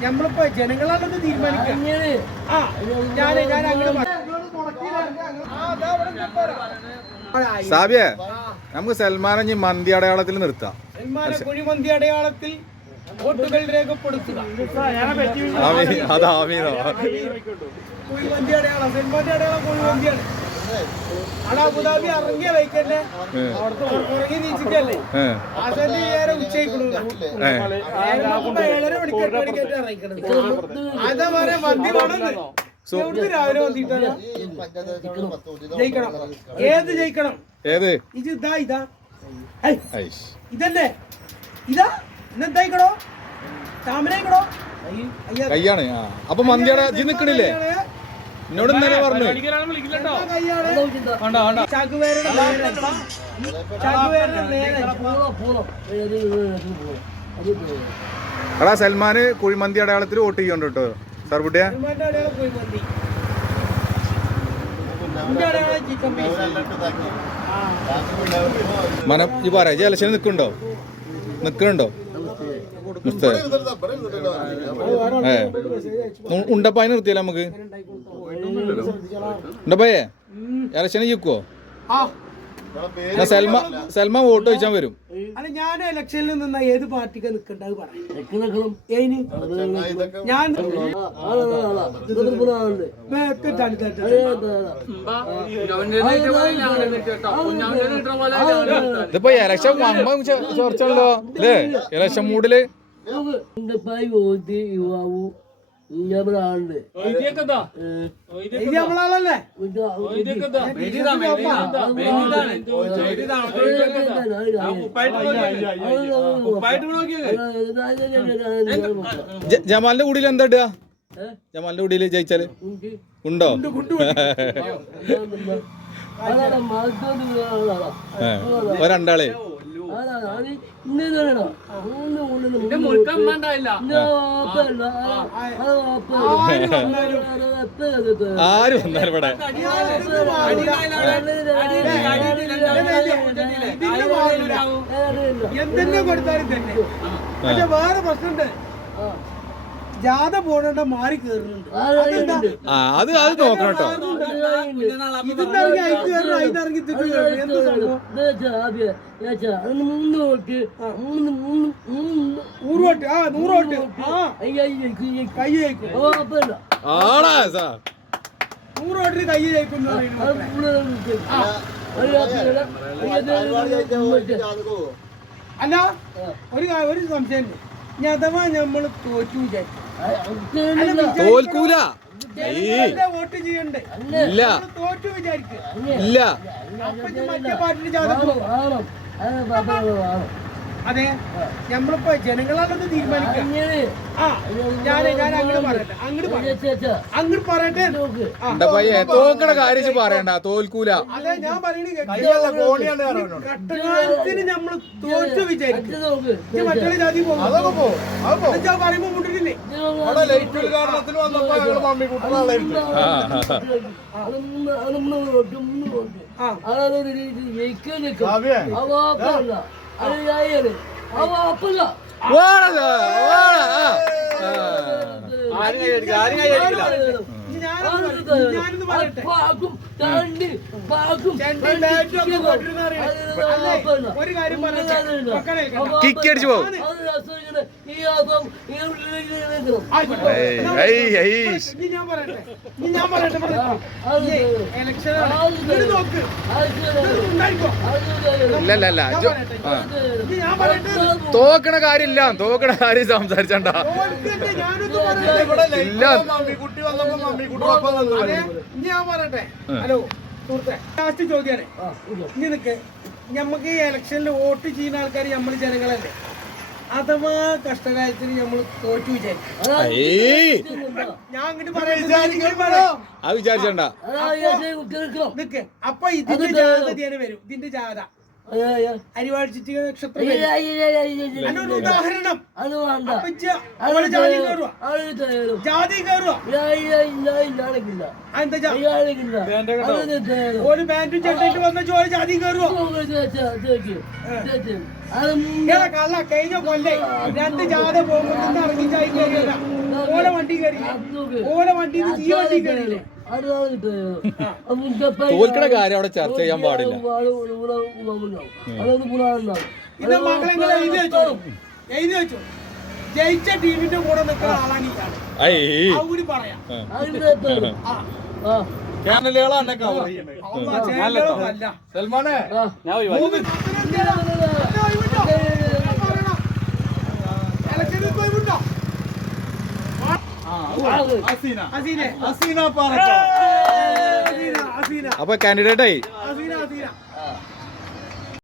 നമ്മളിപ്പോ ജനങ്ങളാണത് തീരുമാനിക്കുക. ആ ഞാൻ ഞാൻ അങ്ങനെ സാബിയെ നമുക്ക് സൽമാനെ ഇനി മന്തി അടയാളത്തിൽ നിർത്താം. സൽമാനെ കുഴിമന്തി അടയാളത്തിൽ വോട്ടുകൾ രേഖപ്പെടുത്തുക. ആമീ- അത് ആമീനോ? കുഴിമന്തി അടയാളം സൽമാന്റെ അടയാളം കുഴിമന്തിയാണ്. അബുദാബി ഇറങ്ങിയ വൈക്കന്നെ ഉറങ്ങി നീച്ചിട്ടല്ലേ? നേരെ. ഏഴര ഇറങ്ങിക്കണത്. അതാ പറയാ മന്തി വേണമെന്ന് എവിടുന്ന് രാവിലെ വന്നിട്ടാണ്? ജയിക്കണം. ഏത് ജയിക്കണം? ഏത്? ഇത് ഇതല്ലേ? ഇതാ? ഇന്നെന്തായിക്കണോ താമരയിക്കണോ? കയ്യാണ്. ആ. അപ്പൊ മന്തിയുടെ നിക്കണില്ലേ എന്നോട് ഇന്നലെ പറഞ്ഞു. എടാ സൽമാന് കുഴിമന്തി അടയാളത്തിൽ വോട്ട് ചെയ്യണ്ട കേട്ടോ. പീസ് മനം ഈ പറ ജി ഇലക്ഷന് നിൽക്കുന്നുണ്ടോ നിൽക്കുന്നുണ്ടോ മുസ്തേ ഏ. ഉ- നിർത്തിയല്ലോ നമുക്ക്. ഉണ്ടപ്പായേ ഇലക്ഷന് എന്നാ സൽമ സൽമാൻ വോട്ട് ചോദിച്ചാൽ വരും. അല്ല ഞാൻ ഇലക്ഷനിൽ നിന്ന ഏത് പാർട്ടിക്ക് നിൽക്കണ്ടത് പറയാം. ഞാൻ ഇതിപ്പോ ഇലക്ഷൻ വമ്പ ചർച്ചയുള്ളോ അല്ലേ ഇലക്ഷൻ മൂഡിൽ ഓതി യുവാവു നമ്മളാളല്ലേ ജമാലിന്റെ കൂടിയിൽ എന്താ ഇടുക ജമാലിന്റെ കൂടിയിൽ ജയിച്ചാൽ ഉണ്ടോ ഒരണ്ടാളേ ഒരു രണ്ടാളെ ആര് വന്നാലും. ഇവിടെ? എന്തെന്നെ കൊടുത്താലും തന്നെ. പക്ഷെ വേറെ പ്രശ്നമുണ്ട്. ജാഥ പോണണ്ട മാറി കേറുന്നുണ്ട്. അതെന്താ? ആ അത് അത് നോക്കണം കേട്ടോ. ഇതിന്റെ ഇറങ്ങി അയക്ക് കയറും അതിന്റെ ഇറങ്ങി തിരിച്ചു കയറും എന്ത് സംഭവം? നൂറോട്ട് ആ. നൂറോട്ട് ആ അയ്യോ കൈ അപ്പല്ല ആടാ സാ. നൂറോട്ടിന് കൈ പറയുന്നു അല്ല ഒരു ഒരു സംശയം അഥവാ നമ്മൾ തോറ്റു വിചാരിക്കും. തോൽക്കൂല. വോട്ട് ചെയ്യണ്ടേ? ഇല്ല. തോറ്റു വിചാരിക്കുക ഇല്ല. അപ്പൊ മറ്റേ പാർട്ടിയിൽ ജാഥ പോകും. അതെ. നമ്മളിപ്പോ ജനങ്ങളാണത് തീരുമാനിക്കാം. ആ ഞാൻ ഞാൻ അങ്ങോട്ട് പറയട്ടെ. അങ്ങോട്ട് പറയട്ടെ. അങ്ങോട്ട് പറയട്ടെ. തോക്കണ കാര്യം പറയണ്ട തോൽക്കൂല. അതെ ഞാൻ പറയണ നമ്മൾ തോറ്റു വിചാരിക്കും. മറ്റൊരു ജാതി പോകും. പറയുമ്പോ മുണ്ടിട്ടില്ലേ ആ വാടാ ഓട വാടാ, ആ. ആ. ഇനി ഞാനൊന്ന് പറയട്ടെ. ഞാനൊന്ന് പറയട്ടെ ഒരു കാര്യം കേട്ടോ. കിക്ക് അടിച്ചു പോകും ഞാൻ പറയട്ടെ ഞാൻ പറയട്ടെ election നോക്ക് തോക്കണ കാര്യമില്ല തോക്കണ കാര്യം സംസാരിച്ചണ്ട. ഇല്ല ഞാൻ പറയട്ടെ ഹലോ സുഹൃത്തെ ലാസ്റ്റ് ചോദ്യമാണ് ഇനി നിൽക്ക് ഞമ്മക്ക് ഈ ഇലക്ഷനിൽ വോട്ട് ചെയ്യുന്ന ആൾക്കാർ നമ്മൾ ജനങ്ങളല്ലേ അഥവാ കഷ്ടകാലത്തിന് നമ്മൾ തോറ്റു വിചാരിക്കും ഞാൻ അങ്ങോട്ട് പറയാം നിക്ക് അപ്പൊ ഇതിന്റെ ജാഥ ഇതിന് വരും ഇതിന്റെ ജാഥ അരിവാൾ ഉദാഹരണം. ഒരു ചട്ടിട്ട് വന്ന കഴിഞ്ഞ കൊല്ലേ. രണ്ട് ജാത പോകുന്ന ഇറങ്ങി വണ്ടി കയറി. ഓല വണ്ടി തീ വണ്ടി കയറിയില്ലേ? തോൽക്കണ കാര്യം അവിടെ ചർച്ച ചെയ്യാൻ പാടില്ല. ജയിച്ച ടീമിന്റെ കൂടെ നിൽക്കുന്ന ആളാണ് ചാനലുകളാണ് സൽമാനെ. അപ്പൊ കാൻഡിഡേറ്റ് ആയി.